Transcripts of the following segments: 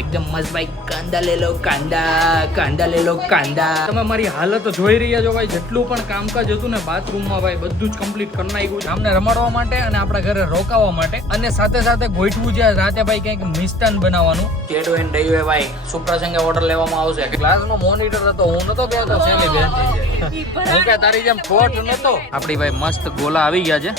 એકદમ મસ્ત ભાઈ. કાંદા લે લો કાંદા, કાંદા લે લો કાંદા. તમે મારી હાલત જોઈ રહ્યા છો ભાઈ. જેટલું પણ કામકાજ હતું ને બાથરૂમમાં ભાઈ બધું જ કમ્પ્લીટ કરી નાખ્યું છે. અમને રમાડવા માટે અને આપણા ઘરે રોકાવા માટે અને સાથે સાથે ગોઠવું છે રાતે ભાઈ કંઈક મિષ્ટાન બનાવવાનું. કેડો એન્ડ ડયું ભાઈ સુપ્રસંગે ઓર્ડર લેવામાં આવશે. ક્લાસનો મોનિટર હતો, હું નતો કહેતો સેમી બેન થઈ જાય. હું કે તારી જેમ ખોટ નતો. આપણી ભાઈ મસ્ત ગોલા આવી ગયા છે.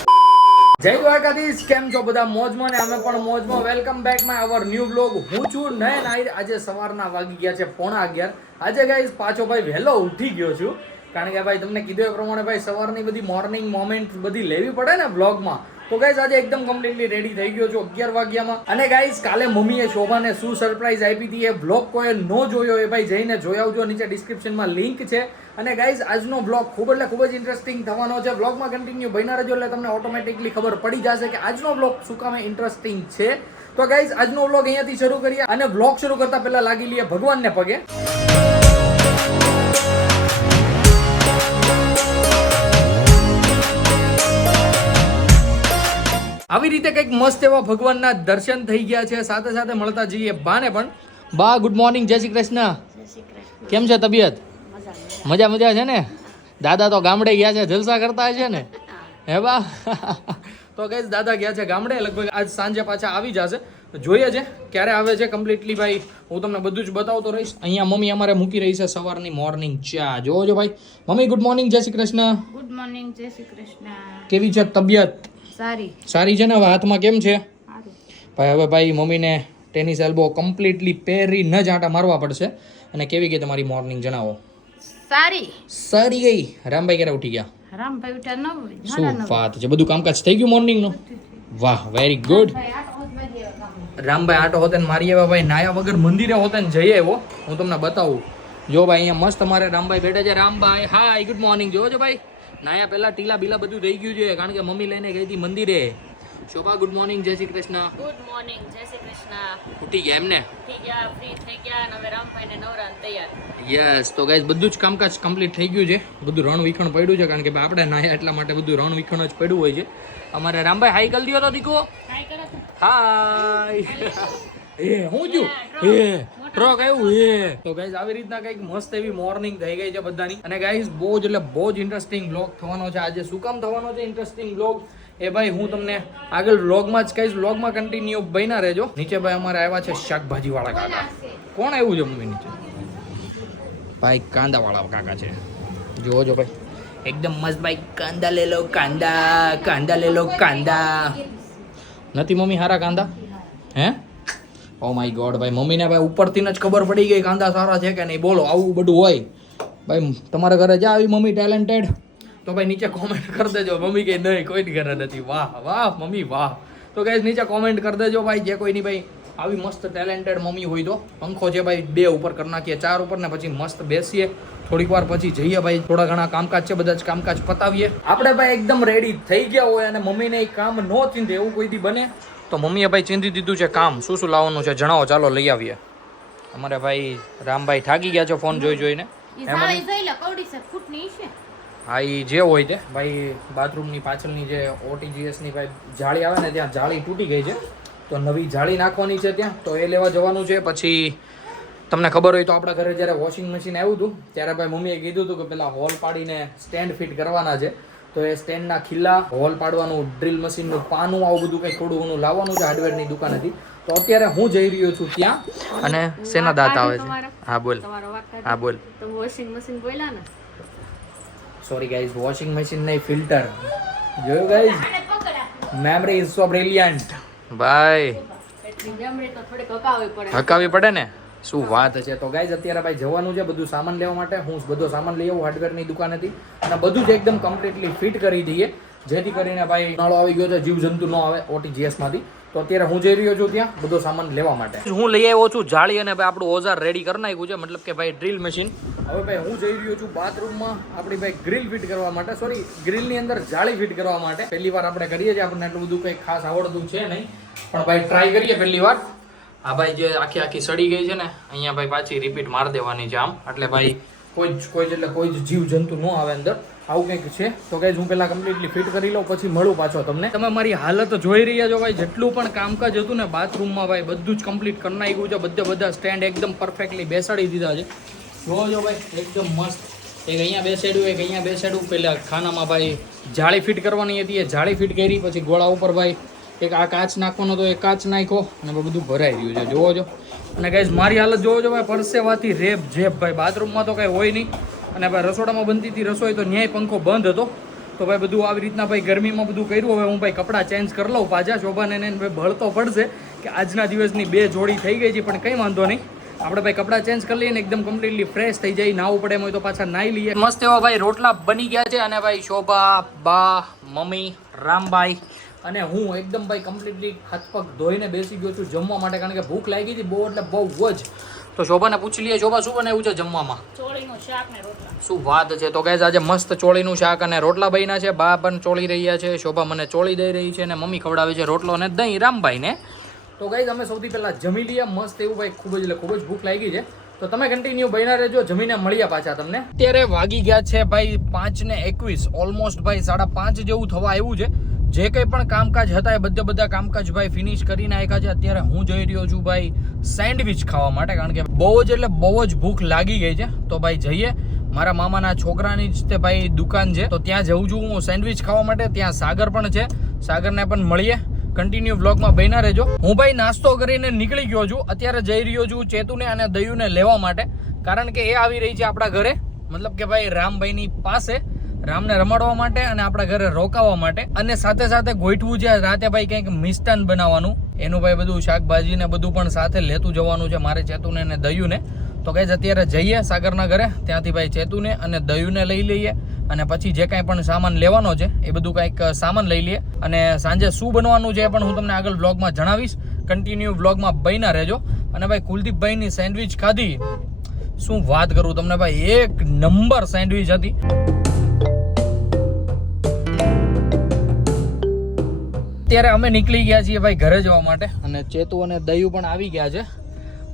જય દ્વારકાધીશ, કેમ છો બધા? મોજમાં ને અમે પણ મોજમાં. Welcome back my our new blog. હું છું નયન આહિર. આજે સવારના વાગી ગયા છે 11:30. આજે ગાઈસ પાછો ભાઈ વહેલો ઉઠી ગયો છું, કારણ કે ભાઈ તમને કીધું એ પ્રમાણે ભાઈ સવારની બધી મોર્નિંગ મોમેન્ટ બધી લેવી પડે ને બ્લોગમાં. તો ગાઈસ આજે એકદમ કમ્પ્લીટલી રેડી થઈ ગયો છું 11 વાગ્યામાં. અને ગાઈસ કાલે મમ્મીએ શોભાને શું સરપ્રાઈઝ આપી હતી એ બ્લોગ કોઈ ન જોયો એ ભાઈ જઈને જોઈ આવજો. નીચે ડિસ્ક્રિપ્શનમાં લિંક છે. અને ગાઈસ આજનો બ્લોગ ખૂબ જ ઇન્ટરેસ્ટિંગ થવાનો છે. બ્લોગમાં કન્ટિન્યુ બન્યા રહેજો એટલે તમને ઓટોમેટિકલી ખબર પડી જશે કે આજનો બ્લોગ શું કામ ઇન્ટરેસ્ટિંગ છે. તો ગાઈસ આજનો બ્લોગ અહીંયાથી શરૂ કરીએ અને બ્લોગ શરૂ કરતા પહેલા લાગી લઈએ ભગવાનને પગે. આવી રીતે કંઈક મસ્ત એવા ભગવાનના દર્શન થઈ ગયા છે. સાથે સાથે મળતા જઈએ બાને પણ. બા ગુડ મોર્નિંગ, જય શ્રી કૃષ્ણ. કેમ છે તબિયત? મજા છે ને? દાદા તો ગામડે ગયા છે, જલસા કરતા છે ને હે બા? તો કઈ દાદા ગયા છે ગામડે, લગભગ આજ સાંજે પાછા આવી જશે. જોઈએ છે ક્યારે આવે છે કમ્પ્લીટલી ભાઈ. હું તમને બધું જ બતાવતો રહીશ. અહીંયા મમ્મી અમારે મૂકી રહી છે સવારની મોર્નિંગ ચા. જોજો ભાઈ. મમ્મી ગુડ મોર્નિંગ, જય શ્રી કૃષ્ણ. ગુડ મોર્નિંગ, જય શ્રી કૃષ્ણ. કેવી છે તબિયત? સારી છે ને? હવે હાથમાં કેમ છે ભાઈ? હવે ભાઈ મમ્મીને ટેનિસ એલ્બો કમ્પ્લીટલી પહેરી ન જ આંટા મારવા પડશે. અને કેવી ગઈ તમારી મોર્નિંગ જણાવો? સારી ગઈ. રામભાઈ ક્યારે ઉઠી ગયા? રામભાઈ ઉઠ્યા 9. શું વાત છે? બધું કામકાજ થઈ ગયું મોર્નિંગ નું? વાહ, વેરી ગુડ. રામભાઈ આટો હોતે ને મારી એવા ભાઈ નાયા વગર મંદિરે હોતે ને જઈએ એવો હું તમને બતાવું. જો ભાઈ અહીંયા મસ્ત અમારે રામભાઈ બેઠા છે. રામભાઈ હાય, ગુડ મોર્નિંગ. જોજો ભાઈ નાયા પહેલા ટીલા બીલા બધું થઈ ગયું છે, કારણ કે મમ્મી લઈને ગઈ હતી મંદિરે. શોભા ગુડ મોર્નિંગ, જય શ્રી કૃષ્ણ. ગુડ મોર્નિંગ, જય શ્રી કૃષ્ણ. ઉઠી ગયા એમને? ઉઠી ગયા, ફ્રી થઈ ગયા અને હવે રામભાઈને નવરા તૈયાર. યસ. તો ગાઈસ બધું જ કામકાજ કમ્પ્લીટ થઈ ગયું છે. બધું રણ વિખણ પડ્યું છે, કારણ કે આપણે નાયા એટલા માટે બધું રણ વિખણ જ પડ્યું હોય છે. અમારે રામભાઈ હાઈ કરી દો તો દીકો. હાય. એ હું છું એ ટ્રક આવ્યું એ. તો ગાઈસ આવી રીતના કંઈક મસ્ત એવી મોર્નિંગ થઈ ગઈ છે બધાની. અને ગાઈસ બહુ જ ઇન્ટરેસ્ટિંગ બ્લોગ થવાનો છે આજે. શું કામ થવાનો છે ઇન્ટરેસ્ટિંગ બ્લોગ એ ભાઈ હું તમને આગળ વ્લોગમાં જ કહીશ. વ્લોગમાં કન્ટિન્યુ બન્યા રહેજો. નીચે ભાઈ અમારે આવ્યા છે શાકભાજી વાળા કાકા. કોણ આવ્યું છે મમ્મી નીચે? ભાઈ કાંદા વાળા કાકા છે. જોજો ભાઈ એકદમ મસ્ત ભાઈ. કાંદા લે લો કાંદા, કાંદા લે લો કાંદા. નથી મમ્મી હારા કાંદા? હે? ઓ માય ગોડ ભાઈ. મમ્મીને ભાઈ ઉપરથી જ ખબર પડી ગઈ કાંદા સારા છે કે નહીં. બોલો આવું બધું હોય ભાઈ તમારા ઘરે જા આવી મમ્મી ટેલેન્ટેડ? તો ભાઈ નીચે કોમેન્ટ કરી દેજો. મમ્મી કે નહીં કોઈ ઘરે નથી. વાહ વાહ મમ્મી વાહ. તો ગાઈસ નીચે કોમેન્ટ કરી દેજો ભાઈ જે કોઈની ભાઈ આવી મસ્ત ટેલેન્ટેડ મમ્મી હોય તો. પંખો છે ભાઈ 2 ઉપર કરી નાખીએ, 4 ઉપર ને પછી મસ્ત બેસીએ. થોડીક વાર પછી જઈએ ભાઈ, થોડા ઘણા કામકાજ છે બધા જ કામકાજ પતાવીએ. આપણે ભાઈ એકદમ રેડી થઈ ગયા હોય અને મમ્મીને એ કામ ન ચીંધે એવું કોઈ દી બને તો મમ્મીએ ભાઈ ચીંધી દીધું છે કામ. શું લાવવાનું છે જણાવો, ચાલો લઈ આવીએ. અમારે ભાઈ રામભાઈ થાકી ગયા છે ફોન જોઈને. હા એ જે હોય તે ભાઈ. બાથરૂમની પાછળની જે ઓટીજીએસની ભાઈ જાળી આવે ને ત્યાં જાળી તૂટી ગઈ છે, તો નવી જાળી નાખવાની છે ત્યાં, તો એ લેવા જવાનું છે. પછી તમને ખબર હોય તો આપણા ઘરે જ્યારે વોશિંગ મશીન આવ્યું હતું ત્યારે ભાઈ મમ્મીએ કીધું હતું કે પેલા હોલ પાડીને સ્ટેન્ડ ફિટ કરવાના છે. તો એ સ્ટેન્ડના ખીલા, હોલ પાડવાનું, ડ્રીલ મશીનનું પાનું, આવું બધું કંઈ થોડું ઘણું લાવવાનું છે હાર્ડવેરની દુકાનેથી. તો અત્યારે હું જઈ રહ્યો છું ત્યાં. અને શેના દાંત આવે છે? હા બોલ. હા બોલ. તો વોશિંગ મશીન બોલ્યા ને? સોરી ગાઈઝ, વોશિંગ મશીન નહીં, ફિલ્ટર. જોયું guys? Memory is so brilliant ભાઈ. મેમરી તો થોડીક હકાવી પડે ને. શું વાત છે. તો ગાઈઝ અત્યારે ભાઈ જવાનું છે બધું સામાન લેવા માટે. હું બધો સામાન લઈ આવું હાર્ડવેરની દુકાનેથી અને બધું જ એકદમ કમ્પ્લીટલી ફિટ કરી દઈએ, જેથી કરીને ભાઈ નળો આવી ગયો છે, જીવજંતુ ન આવે ઓટીજીએસમાંથી. તો અત્યારે હું જઈ રહ્યો છું ત્યાં બધો સામાન લેવા માટે. હું લઈ આવ્યો છું જાળી અને ભાઈ આપણું ઓઝાર રેડી કરી નાખ્યું છે, મતલબ કે ભાઈ ડ્રીલ મશીન. હવે ભાઈ હું જઈ રહ્યો છું બાથરૂમમાં આપણી ભાઈ ગ્રીલ ફિટ કરવા માટે. સોરી, ગ્રીલની અંદર જાળી ફિટ કરવા માટે. પહેલી વાર આપણે કરીએ છીએ, આપણને એટલું બધું કંઈ ખાસ આવડતું છે નહીં, પણ ભાઈ ટ્રાય કરીએ પહેલી વાર. આ ભાઈ જે આખી સડી ગઈ છે ને, અહીંયા ભાઈ પાછી રિપીટ મારી દેવાની છે આમ. એટલે ભાઈ કોઈ જ જીવ જંતુ ન આવે અંદર. આવું કંઈક છે. તો ગાઈઝ હું પહેલા કમ્પ્લીટલી ફિટ કરી લઉં પછી મળું પાછો તમને. તમે મારી હાલત જોઈ રહ્યા છો ભાઈ, જેટલું પણ કામકાજ હતું ને બાથરૂમમાં ભાઈ બધું જ કમ્પ્લીટ કરી નાખ્યું છે. બધા સ્ટેન્ડ એકદમ પરફેક્ટલી બેસાડી દીધા છે. જોવો ભાઈ એકદમ મસ્ત. એક અહીંયા બેસાડ્યું, એક અહીંયા બેસાડ્યું. પહેલાં ખાનામાં ભાઈ જાળી ફિટ કરવાની હતી, એ જાળી ફિટ કરી. પછી ગોળા ઉપર ભાઈ એક આ કાચ નાખવાનો તો એ કાચ નાખ્યો અને બધું ભરાઈ રહ્યું છે. જોવો છો. અને ગાઈઝ મારી હાલત જોવો છો ભાઈ, પરસેવાથી રેપ જેપ ભાઈ. બાથરૂમમાં તો કાંઈ હોય નહીં અને ભાઈ રસોડામાં બનતી હતી રસોઈ તો ન્યાય પંખો બંધ હતો. તો ભાઈ બધું આવી રીતના ભાઈ ગરમીમાં બધું કર્યું. હવે હું ભાઈ કપડાં ચેન્જ કરી લઉં પાછા. શોભાને ભાઈ બળતો પડશે કે આજના દિવસની 2 જોડી થઈ ગઈ છે, પણ કંઈ વાંધો નહીં. આપણે ભાઈ કપડાં ચેન્જ કરી લઈએ ને એકદમ કમ્પ્લીટલી ફ્રેશ થઈ જાય. નાવું પડે એમ હોય તો પાછા નાહી લઈએ. મસ્ત એવા ભાઈ રોટલા બની ગયા છે અને ભાઈ શોભા, બા, મમ્મી, રામભાઈ અને હું એકદમ ભાઈ કમ્પ્લીટલી હાથ પગ ધોઈને બેસી ગયો છું જમવા માટે, કારણ કે ભૂખ લાગી હતી બહુ એટલે બહુ જ. તો શોભાને પૂછી લઈએ, શોભા શું બનાવ્યું છે જમવામાં? ચોળીનું શાક ને રોટલા. શું વાત છે. તો ગાઈઝ આજે મસ્ત ચોળીનું શાક અને રોટલા બન્યા છે. બા પણ ચોળી રહ્યા છે, શોભા મને ચોળી દઈ રહી છે અને મમ્મી ખવડાવે છે રોટલો અને દહીં રામભાઈને. તો ગાઈઝ અમે સૌથી પહેલા જમી લઈએ મસ્ત એવું ભાઈ. ખૂબ જ ભૂખ લાગી છે. તો તમે કન્ટિન્યુ બન્યા રહેજો, જમીને મળ્યા પાછા તમને. અત્યારે વાગી ગયા છે ભાઈ 5:21, ઓલમોસ્ટ ભાઈ 5:30 જેવું થવા આવ્યું છે. જે કંઈ પણ કામકાજ હતા એ બધા કામકાજ ભાઈ ફિનિશ કરી નાખ્યા છે. અત્યારે હું જઈ રહ્યો છું ભાઈ સેન્ડવિચ ખાવા માટે, કારણ કે બહુ જ ભૂખ લાગી ગઈ છે. તો ભાઈ જઈએ. મારા મામાના છોકરાની જ તે ભાઈ દુકાન છે, તો ત્યાં જઉં છું હું સેન્ડવિચ ખાવા માટે. ત્યાં સાગર પણ છે, સાગરને પણ મળીએ. કન્ટિન્યુ વ્લોગમાં બન્યા રહેજો. હું ભાઈ નાસ્તો કરીને નીકળી ગયો છું. અત્યારે જઈ રહ્યો છું ચેતુને અને દયુને લેવા માટે, કારણ કે એ આવી રહી છે આપણા ઘરે. મતલબ કે ભાઈ રામભાઈની પાસે, રામને રમાડવા માટે અને આપણા ઘરે રોકાવા માટે. અને સાથે ગોઠવું છે રાતે ભાઈ કંઈક મિષ્ટાન બનાવવાનું. એનું ભાઈ બધું શાકભાજી ને બધું પણ સાથે લેતું જવાનું છે મારે, ચેતુને અને દયુને. તો ગાઈઝ અત્યારે જઈએ સાગરના ઘરે, ત્યાંથી ભાઈ ચેતુને અને દયુને લઈ લઈએ અને પછી જે કાંઈ પણ સામાન લેવાનો છે એ બધું કાંઈક સામાન લઈ લઈએ. અને સાંજે શું બનવાનું છે એ પણ હું તમને આગળ વ્લોગમાં જણાવીશ. કન્ટિન્યુ વ્લોગમાં બન્યા રહેજો. અને ભાઈ કુલદીપભાઈની સેન્ડવિચ ખાધી, શું વાત કરું તમને ભાઈ, એક નંબર સેન્ડવિચ હતી. અત્યારે અમે નીકળી ગયા છીએ ભાઈ ઘરે જવા માટે અને ચેતુ અને દયુ પણ આવી ગયા છે.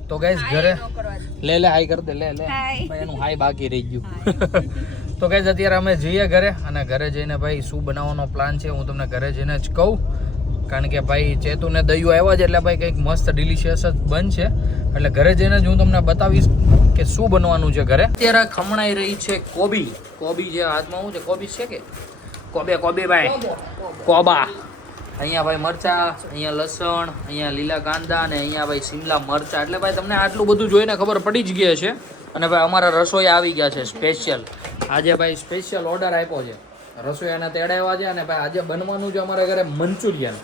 તો ગાઈઝ ઘરે લે હાઈ કર દે, લે ભાઈ એનું હાઈ બાકી રહી ગયું. તો ગાઈઝ અત્યારે અમે જઈએ ઘરે અને ઘરે જઈને ભાઈ શું બનાવવાનો પ્લાન છે હું તમને ઘરે જઈને જ કહું, કારણ કે ભાઈ ચેતુ ને દયુ આવ્યા છે એટલે ભાઈ કંઈક મસ્ત ડિલિશિયસ જ બનશે. એટલે ઘરે જઈને જ હું તમને બતાવીશ કે શું બનવાનું છે ઘરે. અત્યારે ખમણાઈ રહી છે કોબી જે હાથમાં હું છે, કોબી છે કે કોબી ભાઈ કોબા. અહીંયા ભાઈ મરચા, અહીંયા લસણ, અહીંયા લીલા કાંદા અને અહીંયા ભાઈ શિમલા મરચા. એટલે ભાઈ તમને આટલું બધું જોઈને ખબર પડી જ ગઈ છે. અને ભાઈ અમારા રસોઈયા આવી ગયા છે સ્પેશિયલ. આજે ભાઈ સ્પેશિયલ ઓર્ડર આપ્યો છે, રસોઈયાને તેડાવ્યા છે અને ભાઈ આજે બનવાનું છે અમારા ઘરે મંચુરિયન.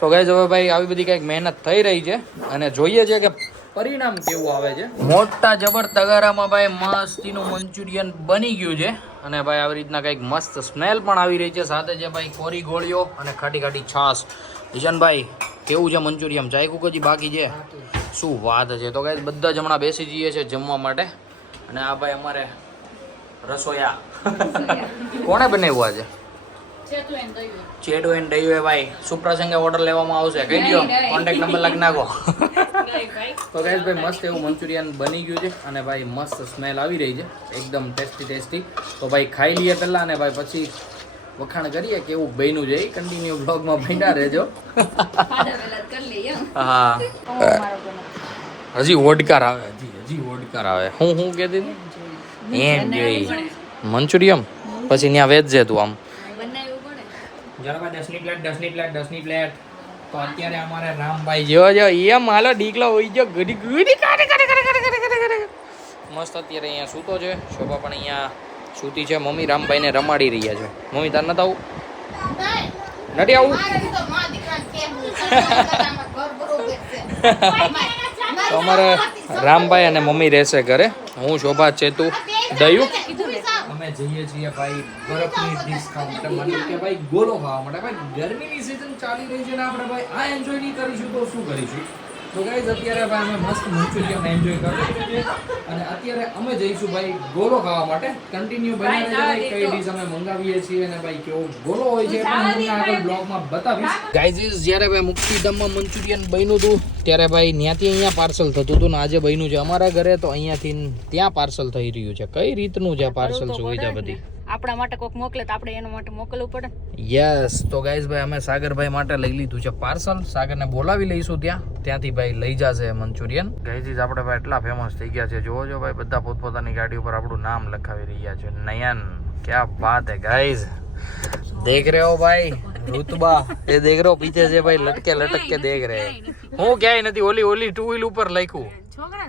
તો ગાઈઝ હવે ભાઈ આવી બધી કંઈક મહેનત થઈ રહી છે અને જોઈએ છે કે પરિણામ કેવું આવે છે. મોટા જબર તગારામાં ભાઈ મસ્તીનું મંચુરિયન બની ગયું છે અને ભાઈ આવી રીતના કંઈક મસ્ત સ્મેલ પણ આવી રહી છે. સાથે છે ભાઈ કોરી ગોળીઓ અને ખાટી છાશ. ઈશાનભાઈ કેવું છે મંચુરિયન? ચાખ્યું કે હજી બાકી છે? શું વાત છે. તો ગાઈઝ બધા જ હમણાં બેસી જઈએ છે જમવા માટે. અને આ ભાઈ અમારે રસોયા કોણે બનાવ્યું આજે? ચેટુ એન્ડ દયુ. ભાઈ સુપ્રસંગે ઓર્ડર લેવામાં આવશે, કહી દો, કોન્ટેક્ટ નંબર લખી નાખો. તો ગાઈઝ ભાઈ મસ્ત એવું મંચુરિયન બની ગયું છે અને ભાઈ મસ્ત સ્મેલ આવી રહી છે, એકદમ ટેસ્ટી. તો ભાઈ ખાઈ લઈએ પહેલા અને ભાઈ પછી વખાણ કરીએ કેવું બન્યું છે. કન્ટિન્યુ બ્લોગમાં બન્યા રહેજો. હા હજી વોડકાર આવે, હજી વોડકાર આવે. હું કહેતી હતી એમ જોઈ મંચુરિયન પછી ત્યાં વેચજે તું આમ. જરા 10ની પ્લેટ. તો અત્યારે અમારે રામભાઈ જો એમ હાલો ડીકલો હોય જો ઘડી મસ્ત અત્યારે અહીંયા સૂતો છે. શોભા પણ અહીંયા સૂતી છે. મમ્મી રામભાઈને રમાડી રહ્યા છે. મમ્મી તાર નથી આવું? તો અમારે રામભાઈ અને મમ્મી રહેશે ઘરે. હું શોભા, ચેતુ, દયુ અમે જઈએ છીએ ભાઈ બરફની ડીશ ખાવા માટે, મતલબ કે ભાઈ ગોલો ખાવા માટે. ભાઈ ગરમીની સિઝન ચાલી રહી છે ને આપણે ભાઈ આ એન્જોય નહીં કરીશું તો શું કરીશું? તો ગાઈઝ અત્યારે ભાઈ અમે મસ્ત મંચુરિયન એન્જોય કરીએ છીએ અને અત્યારે અમે જઈશું ભાઈ ગોલો ખાવા માટે. કન્ટિન્યુ બની રહેજો ભાઈ કઈ ડીશ અમે મંગાવીએ છીએ અને ભાઈ કેવો ગોલો હોય છે પણ હું તમને આગળ બ્લોગમાં બતાવીશ. ગાઈઝ જ્યારે ભાઈ મુક્તિધામમાં મંચુરિયન બન્યું હતું ત્યારે ભાઈ ત્યાંથી અહીંયા પાર્સલ થતું હતું ને આજે બન્યું છે અમારા ઘરે તો અહીંયાથી ત્યાં પાર્સલ થઈ રહ્યું છે. કઈ રીતનું છે પાર્સલ સુવિધા બધી? આપણા માટે કોક મોકલે તો આપણે એના માટે મોકલવું પડે. યસ, તો ગાઈઝ ભાઈ અમે સાગરભાઈ માટે લઈ લીધું છે પાર્સલ. સાગરને બોલાવી લઈશું ત્યાંથી ભાઈ લઈ જશે મંચુરિયન. ગાઈઝ આપણે ભાઈ એટલા ફેમસ થઈ ગયા છે, જોવો જો ભાઈ બધા પોતપોતાની ગાડી ઉપર આપણું નામ લખાવી રહ્યા છે. નયન, क्या बात है गाइस, देख रहे हो भाई रुतबा, ये देख रहे हो पीछे से भाई लटके लटक के देख रहे हैं. હું ક્યાંય નથી, ઓલી ટू व्हील ઉપર લખ્યું છોકરા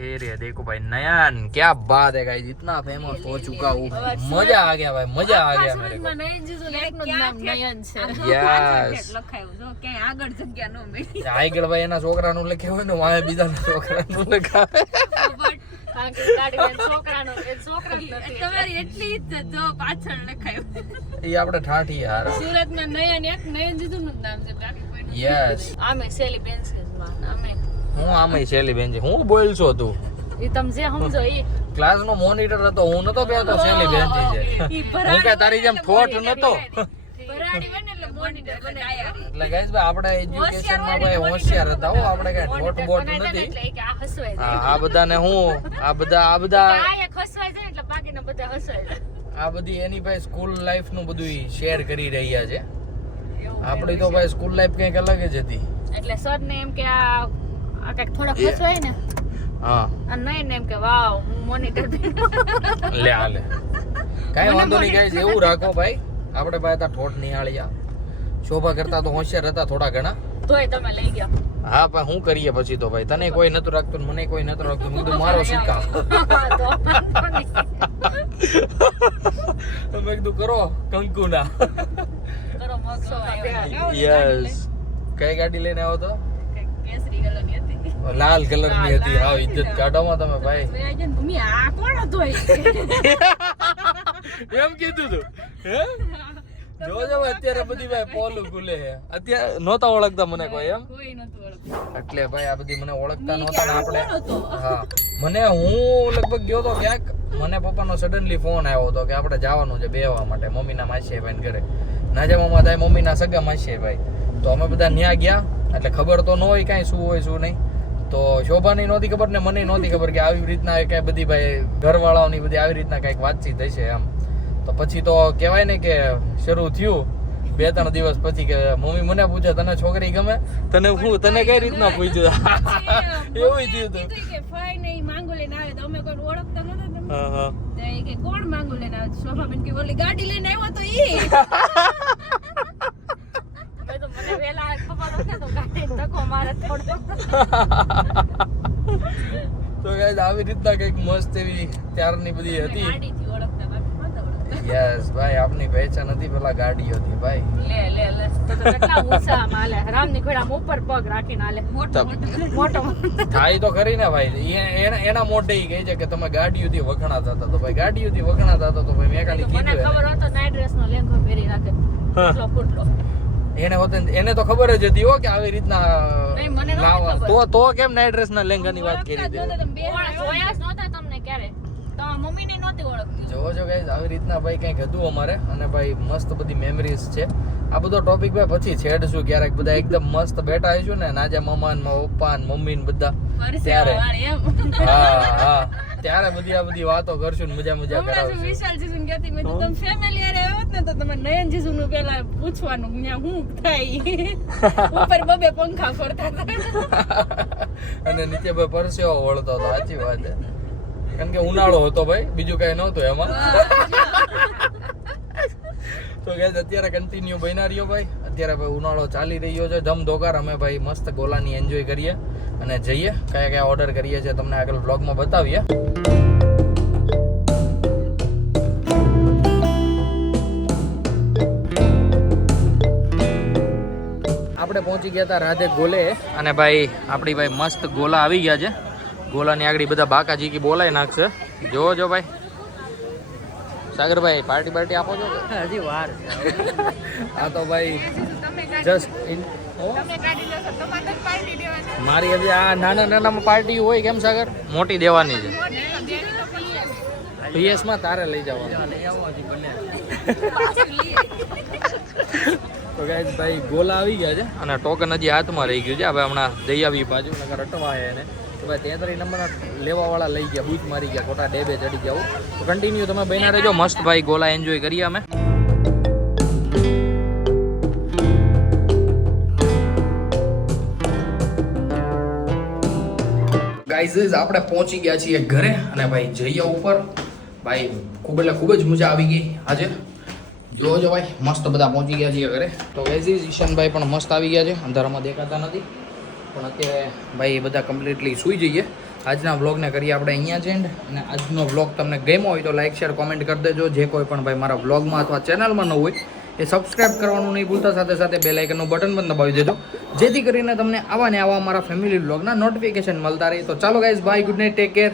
ये रे देखो भाई नयन, क्या बात है गाइस, इतना फेमस हो चुका हूँ. मजा आ गया भाई, मजा आ गया मेरे को. નયન જીજુ એકનું જ નામ નયન છે. યસ, લખાયું જો ક્યાંય આગળ જગ્યા ન મળી. આગળ ભાઈ એના છોકરાનું લખ્યું હોય ને વાય બીજાના છોકરાનું લખાવે. કારણ કે ગાડી લઈને છોકરાનો એ છોકરા જ નથી. તમારી એટલી જ જો પાછળ લખાયું. એ આપણે ઠાઠી યાર. સુરતમાં નયન એક નયન જીજુ નું નામ છે, બાકી કોઈ યસ, આમે સેલી પેન્સિલ માં આમે હું આમે શૈલી બેન છે. હું બોલ છો તું? ઈ તમે જે સમજો ઈ ક્લાસ નો મોનિટર હતો, હું નતો બેતો શૈલી બેન છે. હું કે તારી જેમ ઠોઠ નતો. ભરાડી બને એટલે મોનિટર બને. એટલે ગાઈસ ભાઈ આપણે એજ્યુકેશન માં ભાઈ હોશિયાર હતા હો, આપણે કઈ ઠોઠ બોટ નથી. એટલે કે આ હસવાય હા, આ બધાને હું આ બધા આ એક હસવાય જાય એટલે બાકીના બધા હસવાય જાય. આ બધી એની ભાઈ સ્કૂલ લાઈફ નું બધું શેર કરી રહ્યા છે. આપણી તો ભાઈ સ્કૂલ લાઈફ કઈક અલગ જ હતી. એટલે સર ને એમ કે આ કઈક થોડો હસવાય ને, હા, અને નહીં એમ કે વાવ હું મોનિટર લે હાલે કઈ વાંધો નહીં ગાઈસ, એવું રાખો ભાઈ. આપણે ભાઈ હતા ઠોઠ નિહાળ્યા, શોભા કરતા તો હોશિયાર હતા થોડા ઘણા. તોય તમે લઈ ગયા. હા પણ શું કરીએ પછી તો ભાઈ, તને કોઈ નતું રાખતું મને કોઈ નતું રાખતું, મેં કીધું મારો શીખા. મેં કીધું કરો કંકુના. કરો મોક્ષો આવ્યો. યસ, કઈ ગાડી લઈને આવ્યો તો? કેસરી કલર ની હતી. લાલ કલર ની હતી. હા, ઇજ્જત કાઢોમાં તમે ભાઈ. મમ્મી આ કોણ હતું? એમ કીધું તું હે? જોજો અત્યારે બધી ભાઈ પોલું ખુલે છે. અત્યારે નહોતા ઓળખતા મને કોઈ એમ, કોઈ નતું ઓળખતું. એટલે ભાઈ આ બધી મને ઓળખતા નહોતા ને આપણે. હા, મને હું લગભગ ગયો તો ક્યાંક, મને પપ્પાનો સડનલી ફોન આવ્યો હતો કે આપણે જવાનું છે બેહવા માટે મમ્મીના માસીએ ભાઈ ઘરે. નાજામામાં થાય મમ્મીના સગા માસીએ ભાઈ. તો અમે બધા ન્યા ગયા, એટલે ખબર તો ન હોય કાંઈ શું હોય શું નહીં. તો શોભાની નહોતી ખબર ને મને નહોતી ખબર કે આવી રીતના કાંઈ બધી ભાઈ ઘરવાળાઓની બધી આવી રીતના કાંઈક વાતચીત હશે એમ. તો પછી તો કહેવાય ને કે શરૂ થયું 2-3 દિવસ પછી કે મમ્મી મને પૂછે તને છોકરી ગમે? તને હું તને કઈ રીતના પૂછ્યું? એવું થયું હતું કે ફાઈ નહીં માંગો લઈને આવે તો અમે કોઈ ઓળખતા નહોતા તમને. હા હા, તો એ કે કોણ માંગો લઈને આવે? શોભાબેન કે ઓલી ગાડી લઈને આવ્યો તો ઈ. મેં તો મને વેલા ખબર હતી તો ગાડી ધક્કો મારે થોડો. તો ગાઈસ આવી રીતના કઈક મસ્ત એવી ત્યારની બધી હતી. ગાડીથી ઓળખતા બાકી નહોતા ઓળખતા. યસ ભાઈ, આપની પહેચાન હતી પેલા ગાડી હતી ભાઈ. લે તો કેટલા ઊંચા આમ હાલે. રામની ઘોડામાં ઉપર પગ રાખીને હાલે. મોટો થાય તો ખરી ને ભાઈ. એના મોઢે ઈ કહે છે કે તમે ગાડીઓથી વખણાતા હતા. તો ભાઈ ગાડીઓથી વખણાતા હતા તો ભાઈ મેં ખાલી મને કીધું ખબર હતો નાઈટ ડ્રેસ નો લેંઘો પહેરી રાખે. ફૂટલો ફૂટલો. એને તો ખબર જ હતી હો કે આવી રીતના નહીં, મને નહોતી લાવવા. ખબર. તો કેમ નાઈટ ડ્રેસ ના લેંઘાની વાત કરી દે? જોયા જ નહોતા તમને ક્યારે. તમારા મમ્મીને નહોતી ઓળખતી. જોવો છો ગાઈસ, આવી રીતના ભાઈ કંઈક હતું અમારે. અને ભાઈ મસ્ત બધી મેમરીઝ છે. આ બધો ટોપિક ભાઈ પછી છેડશું ક્યારેક. બધા એકદમ મસ્ત બેઠા હશું ને, નાજા મામા ને પપ્પા ને મમ્મી ને બધા, ત્યારે હા ત્યારે આ બધી વાતો કરશું ને મજા કરાવશું. વિશાલ જીજુ કહેતી મેં તમે ફેમિલી હારે આવત ને તો તમે નયન જીજુ નું પેલા પૂછવાનું ત્યાં હું થાય. ઉપર બબે પંખા ફરતા હતા. અને નીચે ભાઈ પરસેવો વળતો હતો. સાચી વાત છે, કારણ કે ઉનાળો હતો ભાઈ, બીજું કઈ નહોતું એમાં. તો ગાઈસ અત્યારે કન્ટિન્યુ બન્યા રહ્યો ભાઈ. અત્યારે ભાઈ ઉનાળો ચાલી રહ્યો છે ધમધોકાર. અમે ભાઈ મસ્ત ગોલાની એન્જોય કરીએ અને જઈએ. કયા ઓર્ડર કરીએ છીએ તમને આગળ વ્લોગમાં બતાવીએ. આપણે પહોંચી ગયા હતા રાધે ગોલે અને ભાઈ આપણી ભાઈ મસ્ત ગોલા આવી ગયા છે. ગોલાની આગળ બધા બાકાજી કી બોલાઈ નાખશે. જો ભાઈ સાગરભાઈ પાર્ટી આપો છો? હજી વાર. આ તો ભાઈ જસ્ટ મારી હજી આ નાનામાં પાર્ટી હોય કેમ સાગર? મોટી દેવાની છે. પીએસ માં તારે લઈ જવાનું. તો ગાઈસ ભાઈ ગોલા આવી ગયા છે અને ટોકન હજી હાથમાં રહી ગયું છે. હવે હમણાં જઈ આવી બાજુ નગર અટવાય એને તો ભાઈ 33 નંબરના લેવાવાળા લઈ ગયા, બૂચ મારી ગયા, ખોટા ડેબે ચડી ગયા. તો કન્ટિન્યુ તમે બન્યા રહેજો, મસ્ત ભાઈ ગોલા એન્જોય કરીએ અમે. ગાઈઝ આપણે પહોંચી ગયા છીએ ઘરે અને ભાઈ જઈએ ઉપર. ભાઈ ખૂબ જ મજા આવી ગઈ આજે. જોજો ભાઈ મસ્ત બધા પહોંચી ગયા છીએ ઘરે. તો ગાઈઝ ઈશાનભાઈ પણ મસ્ત આવી ગયા છે, અંધારામાં દેખાતા નથી પણ અત્યારે ભાઈ એ બધા કમ્પ્લીટલી સૂઈ જઈએ. આજના વ્લોગને કરીએ આપણે અહીંયા જ એન્ડ. અને આજનો વ્લોગ તમને ગમ્યો હોય તો લાઈક શેર કોમેન્ટ કરી દેજો. જે કોઈ પણ ભાઈ મારા વ્લોગમાં અથવા ચેનલમાં ન હોય એ સબસ્ક્રાઇબ કરવાનું નહીં ભૂલતા, સાથે સાથે બેલ આઇકનનું બટન પણ દબાવી દેજો, જેથી કરીને તમને આવા ને આવા મારા ફેમિલી વ્લોગના નોટિફિકેશન મળતા રહે. તો ચાલો guys, bye, good night, take care.